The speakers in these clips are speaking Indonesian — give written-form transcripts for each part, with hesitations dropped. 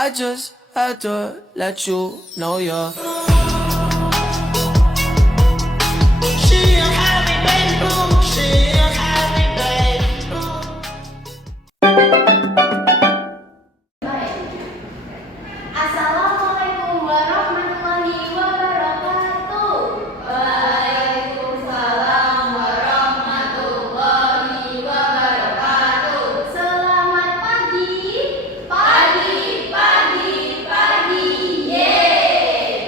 I just had to let you know you're. She a happy baby, she a happy baby. Assalamualaikum warahmatullahi wabarakatuh. Waalaikumsalam warahmatullahi wabarakatuh. Selamat pagi, pagi, pagi, pagi. Yeay.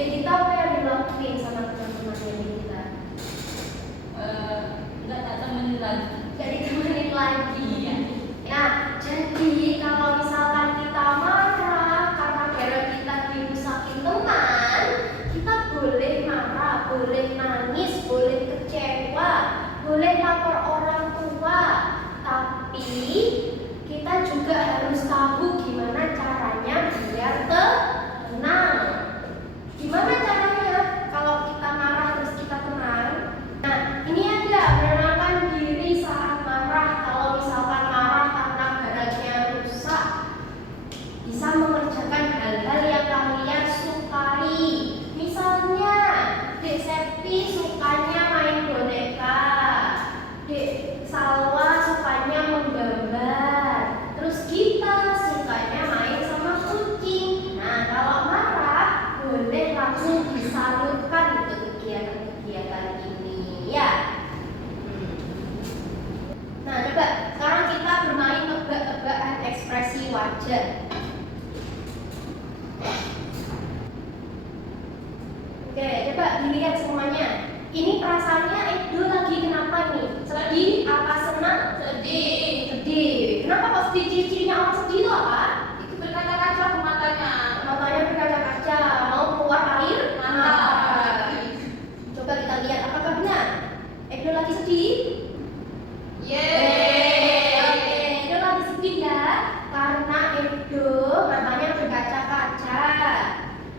Dek kita apa yang dilakuin sama teman-temannya Dek kita? Enggak tak temenin lagi. Jadi temenin lagi. Iya. Nah, jadi kalau misalkan kita marah karena gara kita dirusakin teman, kita boleh marah, boleh nangis, boleh kecewa, boleh lapor orang tua, tapi kita juga harus tahu gimana caranya biar tenang. Gimana caranya kalau kita marah terus kita tenang? Nah, ini ada menenangkan diri saat marah. Kalau misalkan marah karena garasinya rusak, bisa mengerjakan hal-hal yang kalian sukai. Misalnya, Dek Septi sukanya main boneka, Dek Salwa sukanya menggambar, terus kita sukanya main sama kucing. Nah, kalau marah boleh langsung disalurkan ke kegiatan-kegiatan ini, ya. Nah, coba sekarang kita bermain tebak-tebakan ekspresi wajah. Oke, coba dilihat semuanya. Ini perasaannya Edo lagi kenapa ini? Sedih apa senang? Sedih. Sedih. Kenapa kok sedih? Ciri-cirinya orang sedih itu apa? Itu berkaca-kaca ke matanya. Matanya berkaca-kaca, mau keluar air mata. Coba kita lihat apakah benar. Edo lagi sedih? Oke, Edo lagi sedih ya, karena Edo matanya berkaca-kaca.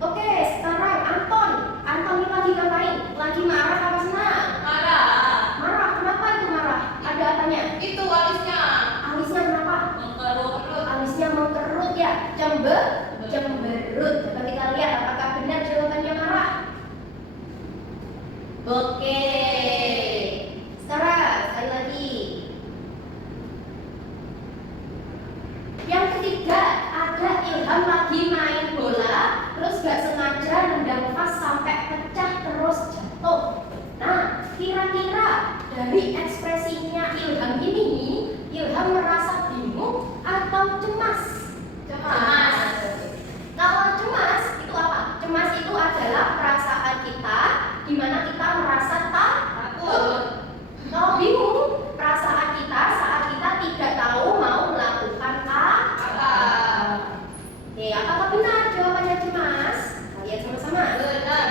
Oke, sekarang Anton. Anton ini lagi ngapain? Lagi marah apa senang? Marah. Marah. Kenapa itu marah? Ada apanya? Itu alisnya. Alisnya kenapa? Mengkerut. Alisnya mengkerut ya. Cemberut. Coba kita lihat apakah benar jawabannya marah. Oke. Sekarang sekali lagi. Yang ketiga, ada Ilham lagi main bola, terus gak sengaja nendang pas sampai pecah terus jatuh. Nah, kira-kira dari ekspresinya Ilham ini, Ilham merasa bingung atau cemas? Cemas. Kalau cemas itu apa? Cemas itu adalah perasaan kita di mana kita merasa takut. Kalau bingung, perasaan kita saat kita tidak tahu mau melakukan apa. Oke, apakah benar jawabannya cemas? Lihat sama-sama. Benar.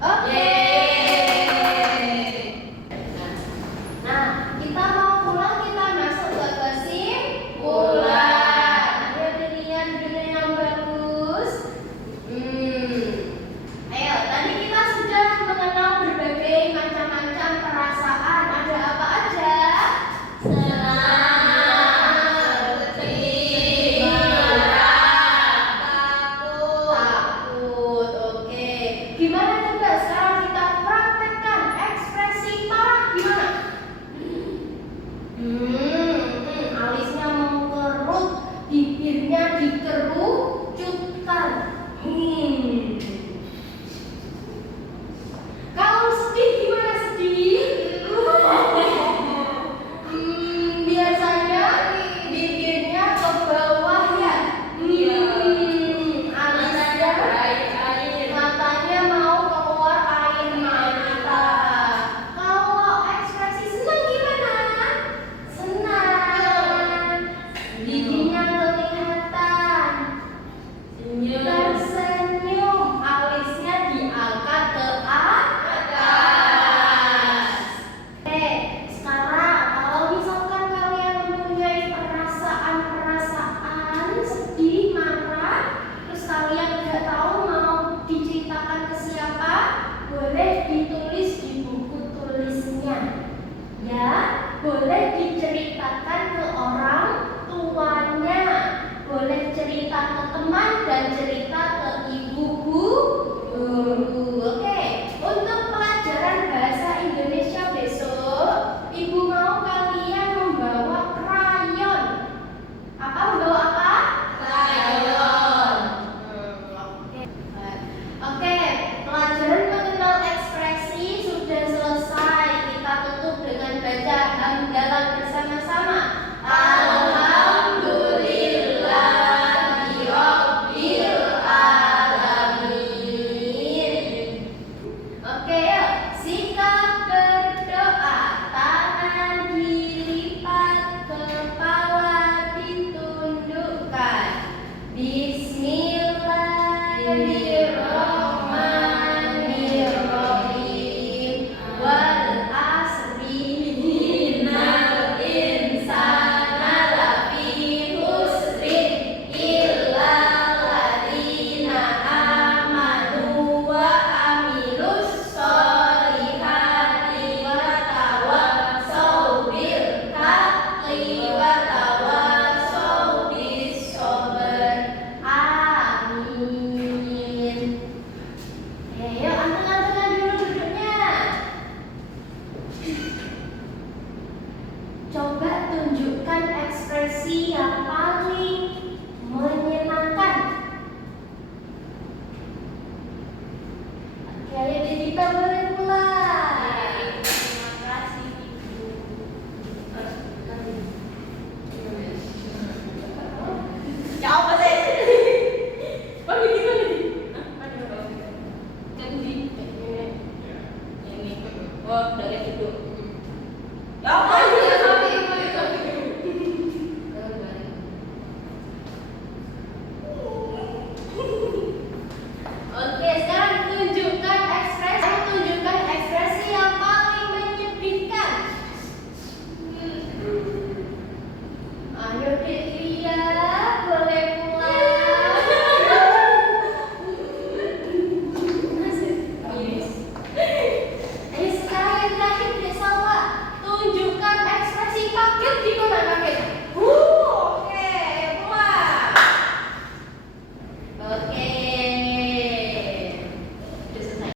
Oke. Nah, kita mau pulang, kita masuk ke kesimpulan. Ada pilihan yang bagus. Ayo, tadi kita sudah mengenal berbagai macam-macam perasaan. Ada apa aja? Senang, sedih, marah, Takut. Oke. Gimana coba sekarang kita praktekkan ekspresi marah gimana? Alisnya mengkerut, bibirnya dikerucutkan. Kalau sedih gimana sedih? Biasanya bibirnya ke bawah ya. Alisnya matanya mau keluar air mata. Kalau ekspresi senang gimana? Senang. Giginya kelihatan. Tersenyum. Alisnya diangkat ke atas. Oke, sekarang kalau misalkan kalian mempunyai perasaan sedih, marah, terus kalian nggak tahu mau diceritakan ke siapa, boleh ditulis di buku tulisnya. Ya, boleh diceritakan ke orang tuanya, boleh cerita ke teman dan cerita ke ibu guru. Oke, untuk pelajaran bahasa Indonesia besok, ibu mau kalian membawa krayon. Apa membawa apa? Krayon. Oke. Oke, pelajaran mengenal ekspresi sudah selesai. Kita tutup dengan baca hamdalah bersama-sama. versi yang paling